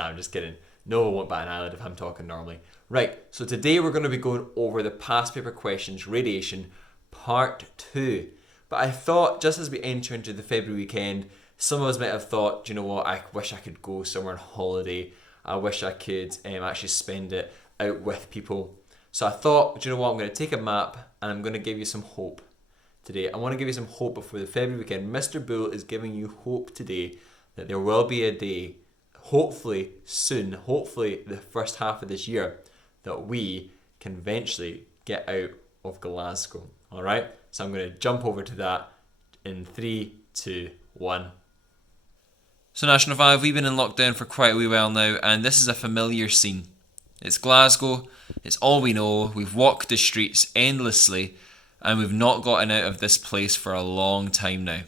Nah, I'm just kidding. No one won't bat an eyelid if I'm talking normally. Right, so today we're going to be going over the past paper questions radiation part 2. But I thought, just as we enter into the February weekend, some of us might have thought, do you know what, I wish I could go somewhere on holiday. I wish I could actually spend it out with people. So I thought, do you know what, I'm going to take a map and I'm going to give you some hope today. I want to give you some hope before the February weekend. Mr. Bull is giving you hope today that there will be a day, hopefully soon, hopefully the first half of this year, that we can eventually get out of Glasgow. All right? So I'm going to jump over to that in 3, 2, 1. So National 5, we've been in lockdown for quite a wee while now, and this is a familiar scene. It's Glasgow, it's all we know, we've walked the streets endlessly, and we've not gotten out of this place for a long time now.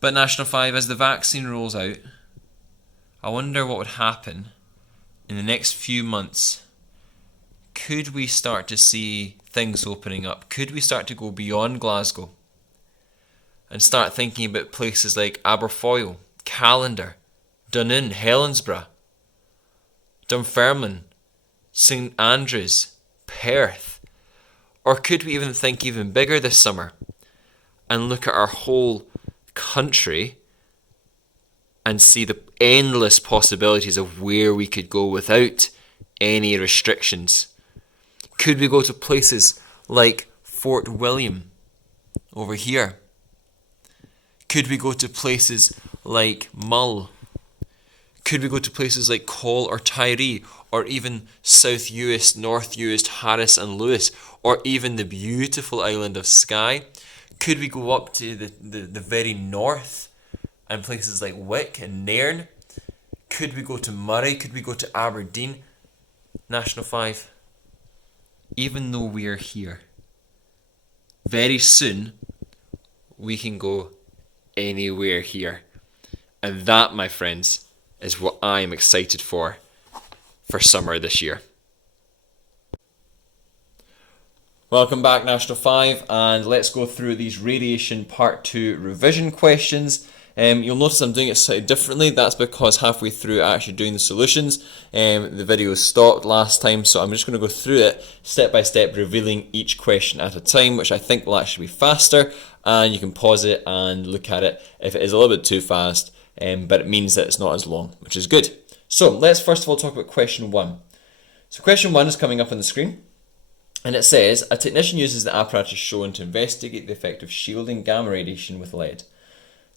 But National 5, as the vaccine rolls out, I wonder what would happen in the next few months. Could we start to see things opening up? Could we start to go beyond Glasgow and start thinking about places like Aberfoyle, Callander, Dunoon, Helensburgh, Dunfermline, St Andrews, Perth? Or could we even think even bigger this summer and look at our whole country and see the endless possibilities of where we could go without any restrictions? Could we go to places like Fort William over here? Could we go to places like Mull? Could we go to places like Col or Tiree, or even South Uist, North Uist, Harris and Lewis, or even the beautiful island of Skye? Could we go up to the very north and places like Wick and Nairn? Could we go to Murray? Could we go to Aberdeen? National 5, even though we are here, very soon we can go anywhere here. And that, my friends, is what I'm excited for summer this year. Welcome back, National 5, and let's go through these radiation part 2 revision questions. You'll notice I'm doing it slightly differently. That's because halfway through actually doing the solutions, the video stopped last time, so I'm just going to go through it step by step, revealing each question at a time, which I think will actually be faster, and you can pause it and look at it if it is a little bit too fast, but it means that it's not as long, which is good. So let's first of all talk about question 1. So question 1 is coming up on the screen, and it says, a technician uses the apparatus shown to investigate the effect of shielding gamma radiation with lead.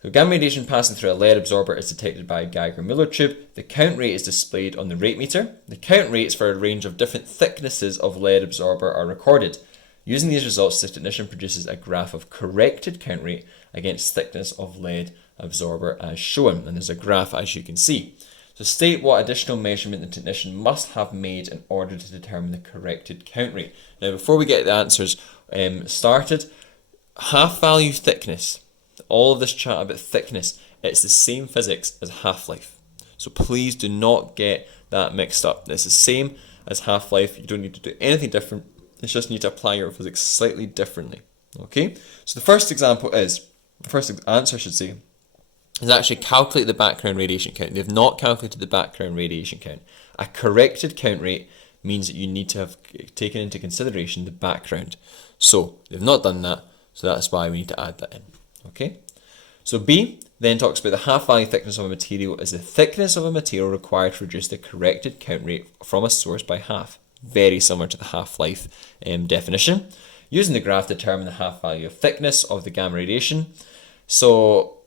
So gamma radiation passing through a lead absorber is detected by a Geiger-Müller tube. The count rate is displayed on the rate meter. The count rates for a range of different thicknesses of lead absorber are recorded. Using these results, the technician produces a graph of corrected count rate against thickness of lead absorber as shown. And there's a graph, as you can see. So state what additional measurement the technician must have made in order to determine the corrected count rate. Now, before we get the answers started, half value thickness. All of this chat about thickness, it's the same physics as half-life. So please do not get that mixed up. It's the same as half-life. You don't need to do anything different. You just need to apply your physics slightly differently. Okay? So the first answer, I should say, is actually calculate the background radiation count. They've not calculated the background radiation count. A corrected count rate means that you need to have taken into consideration the background. So they've not done that, so that's why we need to add that in. Okay, so B then talks about the half-value thickness of a material is the thickness of a material required to reduce the corrected count rate from a source by half. Very similar to the half-life definition. Using the graph, determine the half-value of thickness of the gamma radiation. So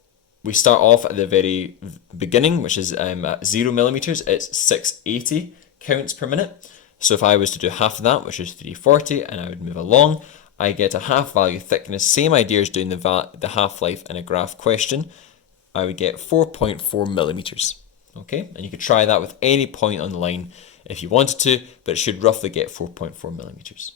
we start off at the very beginning, which is at 0 millimeters. It's 680 counts per minute. So if I was to do half of that, which is 340, and I would move along, I get a half value thickness. Same idea as doing the half-life in a graph question. I would get 4.4 millimeters. Okay, and you could try that with any point on the line if you wanted to, but it should roughly get 4.4 millimeters.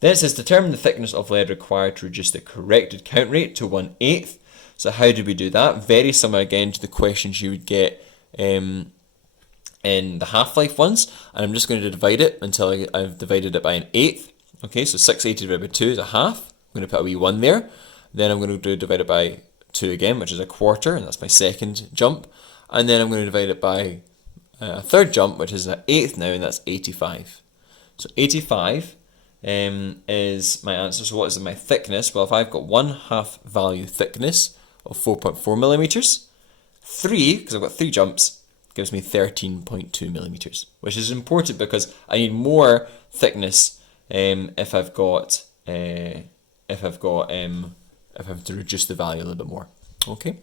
Then it says determine the thickness of lead required to reduce the corrected count rate to 1/8. So how do we do that? Very similar again to the questions you would get in the half-life ones, and I'm just going to divide it until I've divided it by 1/8. Okay, so 680 divided by 2 is a half. I'm going to put a wee 1 there. Then I'm going to divide it by 2 again, which is a quarter, and that's my second jump. and then I'm going to divide it by a third jump, which is an eighth now, and that's 85. So 85 is my answer. So what is my thickness? Well, if I've got 1/2 value thickness of 4.4 millimeters, 3, because I've got 3 jumps, gives me 13.2 millimeters, which is important because I need more thickness if I've to reduce the value a little bit more. Okay.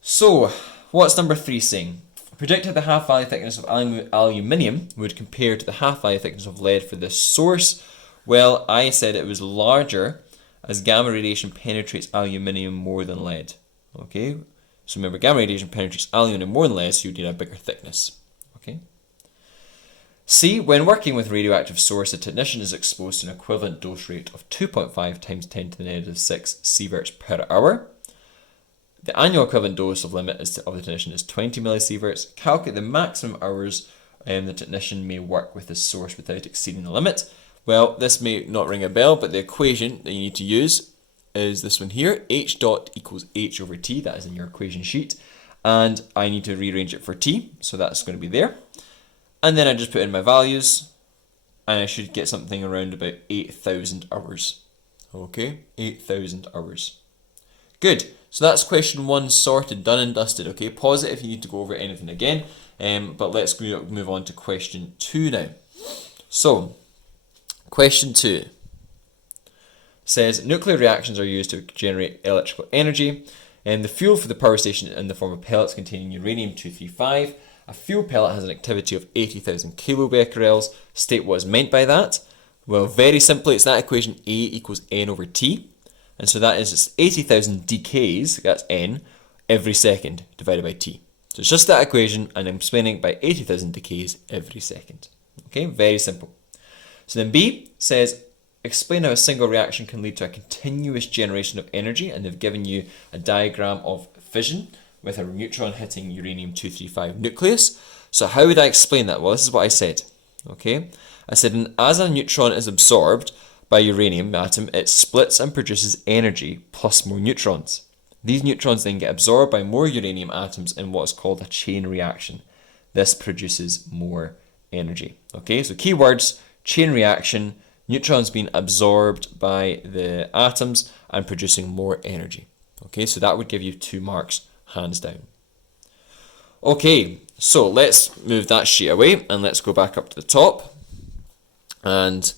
So what's number 3 saying? Predicted the half value thickness of aluminium would compare to the half value thickness of lead for this source. Well, I said it was larger as gamma radiation penetrates aluminium more than lead. Okay, so remember, gamma radiation penetrates aluminium more than lead, so you need a bigger thickness. Okay. C, when working with radioactive source, a technician is exposed to an equivalent dose rate of 2.5 times 10 to the negative 6 sieverts per hour. The annual equivalent dose of limit of the technician is 20 millisieverts. Calculate the maximum hours the technician may work with this source without exceeding the limit. Well, this may not ring a bell, but the equation that you need to use is this one here. H dot equals H over T. That is in your equation sheet. And I need to rearrange it for T. So that's going to be there. And then I just put in my values. And I should get something around about 8,000 hours. Okay, 8,000 hours. Good. So that's question 1 sorted, done and dusted. Okay, pause it if you need to go over anything again. But let's move on to question 2 now. So, question 2 says nuclear reactions are used to generate electrical energy. And the fuel for the power station in the form of pellets containing uranium-235. A fuel pellet has an activity of 80,000 kilobecquerels. State what is meant by that. Well, very simply, it's that equation A equals N over T. And so that is 80,000 decays, that's N, every second divided by T. So it's just that equation, and I'm explaining by 80,000 decays every second. Okay, very simple. So then B says, explain how a single reaction can lead to a continuous generation of energy, and they've given you a diagram of fission with a neutron hitting uranium-235 nucleus. So how would I explain that? Well, this is what I said. Okay, I said, as a neutron is absorbed by uranium atom, it splits and produces energy plus more neutrons. These neutrons then get absorbed by more uranium atoms in what is called a chain reaction. This produces more energy. Okay, so keywords, chain reaction, neutrons being absorbed by the atoms and producing more energy. Okay, so that would give you 2 marks, hands down. Okay, so let's move that sheet away and let's go back up to the top and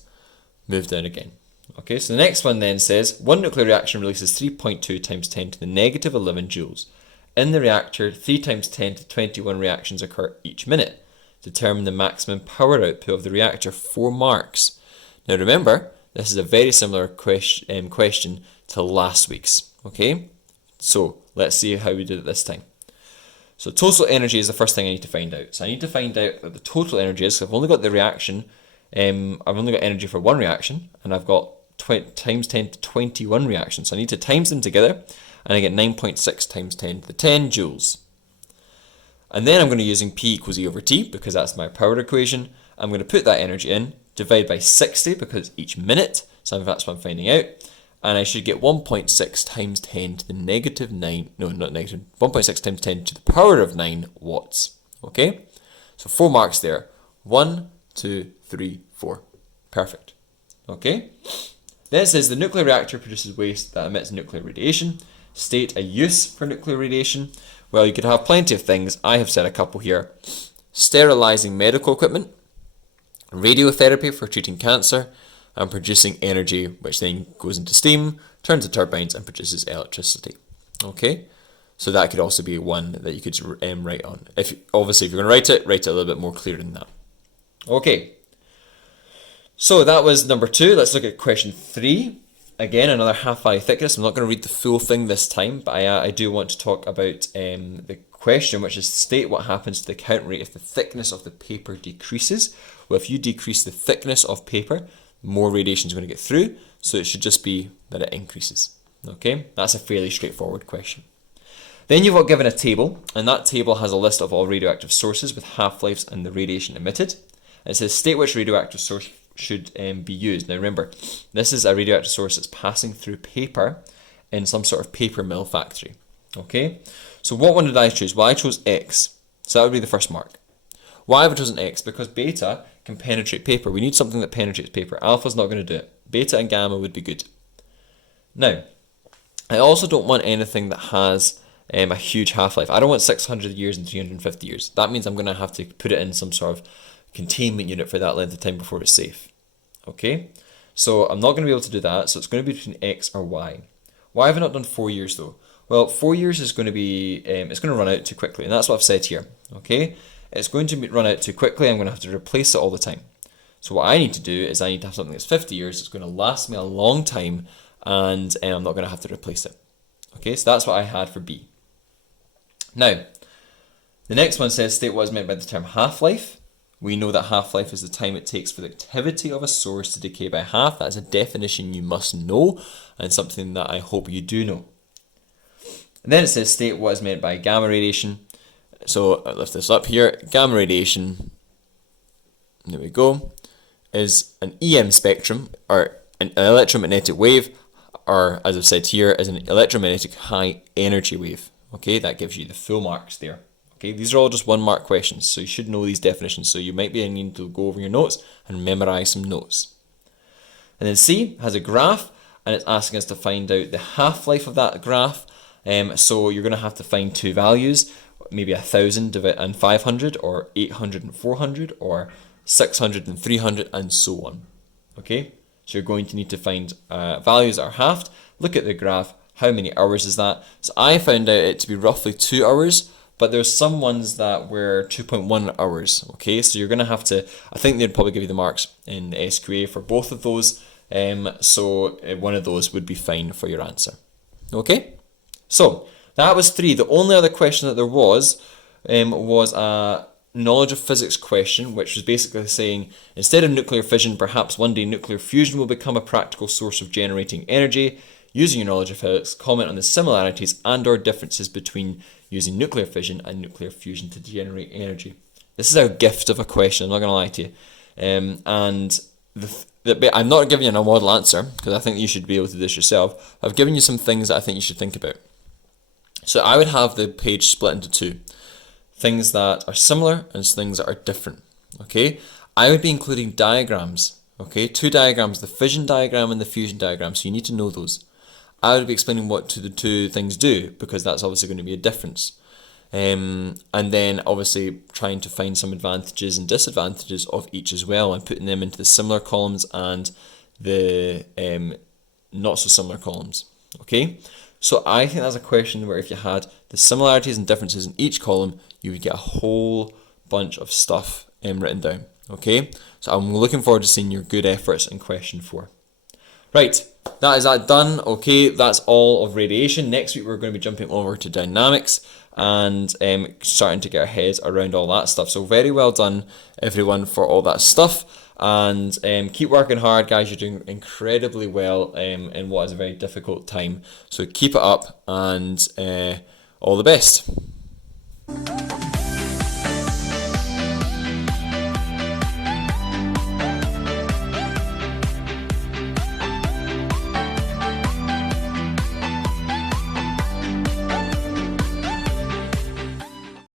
move down again. Okay, so the next one then says, one nuclear reaction releases 3.2 times 10 to the negative 11 joules. In the reactor, 3 times 10 to 21 reactions occur each minute. Determine the maximum power output of the reactor, 4 marks. Now remember, this is a very similar question to last week's. Okay, so let's see how we did it this time. So total energy is the first thing I need to find out. So I need to find out what the total energy is. So I've only got the reaction. I've only got energy for one reaction, and I've got times 10 to 21 reactions. So I need to times them together, and I get 9.6 times 10 to the 10 joules. And then I'm going to be using P equals E over T, because that's my power equation. I'm going to put that energy in, divide by 60, because each minute, so that's what I'm finding out. And I should get 1.6 times 10 to the negative 9, no, not negative, 1.6 times 10 to the power of 9 watts. Okay? So 4 marks there. 1, 2, 3, 4. Perfect. Okay? Then it says the nuclear reactor produces waste that emits nuclear radiation. State a use for nuclear radiation. Well, you could have plenty of things. I have said a couple here. Sterilizing medical equipment, radiotherapy for treating cancer, and producing energy, which then goes into steam, turns to turbines, and produces electricity. Okay? So that could also be one that you could write on. Obviously, if you're going to write it a little bit more clear than that. Okay. So that was number 2. Let's look at question 3. Again, another half-value thickness. I'm not going to read the full thing this time, but I do want to talk about the question, which is state what happens to the count rate if the thickness of the paper decreases. Well, if you decrease the thickness of paper, more radiation is going to get through, so it should just be that it increases. Okay, that's a fairly straightforward question. Then you've got given a table, and that table has a list of all radioactive sources with half-lives and the radiation emitted. And it says state which radioactive source should be used. Now remember, this is a radioactive source that's passing through paper in some sort of paper mill factory. Okay, So what one did I choose? Well, I chose X. So that would be the first mark. Why have I chosen X? Because beta can penetrate paper. We need something that penetrates paper. Alpha's not going to do it. Beta and gamma would be good. Now, I also don't want anything that has a huge half-life. I don't want 600 years and 350 years. That means I'm going to have to put it in some sort of containment unit for that length of time before it's safe. Okay? So I'm not going to be able to do that. So it's going to be between X or Y. Why have I not done 4 years though? Well, 4 years is going to be, it's going to run out too quickly. And that's what I've said here. Okay? It's going to run out too quickly. I'm going to have to replace it all the time. So what I need to do is I need to have something that's 50 years. It's going to last me a long time, and I'm not going to have to replace it. Okay, so that's what I had for B. Now, the next one says state what is meant by the term half-life. We know that half-life is the time it takes for the activity of a source to decay by half. That's a definition you must know, and something that I hope you do know. And then it says state what is meant by gamma radiation. So I'll lift this up here. Gamma radiation, there we go, is an EM spectrum, or an electromagnetic wave, or as I've said here, is an electromagnetic high energy wave. Okay, that gives you the full marks there. Okay, these are all just 1 mark questions, so you should know these definitions. So you might be needing to go over your notes and memorize some notes. And then C has a graph, and it's asking us to find out the half-life of that graph. So you're going to have to find 2 values, maybe 1,000 and 500, or 800 and 400, or 600 and 300, and so on. Okay, so you're going to need to find values that are halved. Look at the graph. How many hours is that? So I found out it to be roughly 2 hours, but there's some ones that were 2.1 hours. Okay, so you're going to have to, I think they'd probably give you the marks in the SQA for both of those. So one of those would be fine for your answer. Okay, so that was 3. The only other question that there was a knowledge of physics question, which was basically saying, instead of nuclear fission, perhaps one day nuclear fusion will become a practical source of generating energy. Using your knowledge of physics, comment on the similarities and or differences between using nuclear fission and nuclear fusion to generate energy. This is a gift of a question, I'm not going to lie to you. And I'm not giving you a model answer, because I think you should be able to do this yourself. I've given you some things that I think you should think about. So I would have the page split into 2. Things that are similar and things that are different. Okay, I would be including diagrams. Okay, 2 diagrams, the fission diagram and the fusion diagram, so you need to know those. I would be explaining what the 2 things do, because that's obviously going to be a difference. And then obviously trying to find some advantages and disadvantages of each as well, and putting them into the similar columns and the not so similar columns. Okay, so I think that's a question where if you had the similarities and differences in each column, you would get a whole bunch of stuff written down. Okay, so I'm looking forward to seeing your good efforts in question 4. Right, that is that done. Okay, that's all of radiation. Next week we're going to be jumping over to dynamics and starting to get our heads around all that stuff. So very well done everyone for all that stuff, and keep working hard, guys. You're doing incredibly well in what is a very difficult time. So keep it up, and all the best.